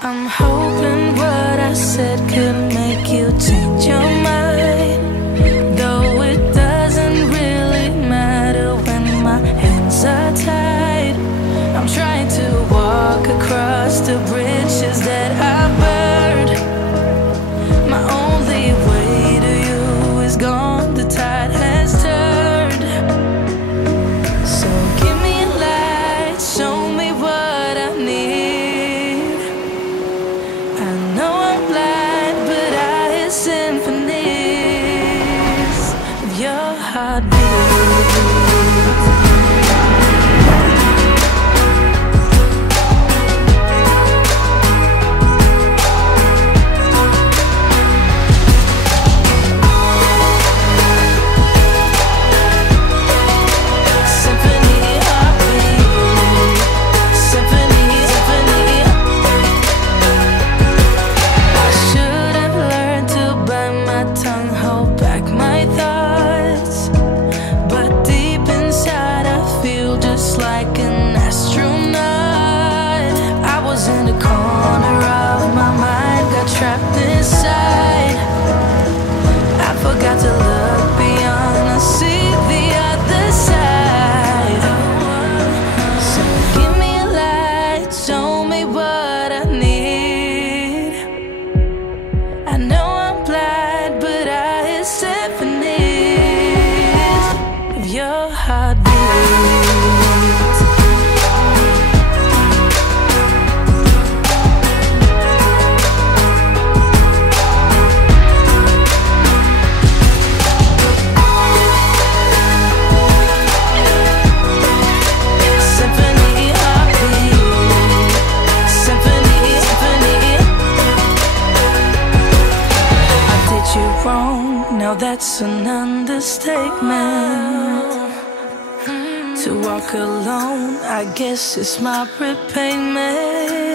I'm hoping what I said could make you change your mind, though it doesn't really matter when my hands are tied. I'm trying to walk across the bridges that I burned. My only way to you is gone, the tide has turned. So give me a light, show me what I need. I know I'm blind, but I hear symphonies of your heartbeat. Trapped inside, I forgot to look beyond. I see the other side. So give me a light, show me what I need. I know I'm blind, but I hear symphonies of your heartbeat. Now that's an understatement. To walk alone, I guess it's my repayment.